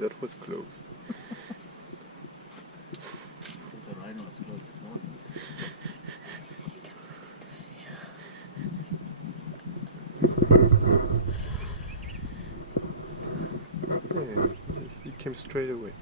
That was closed. The rhino was closed this morning. Yeah, he came straight away.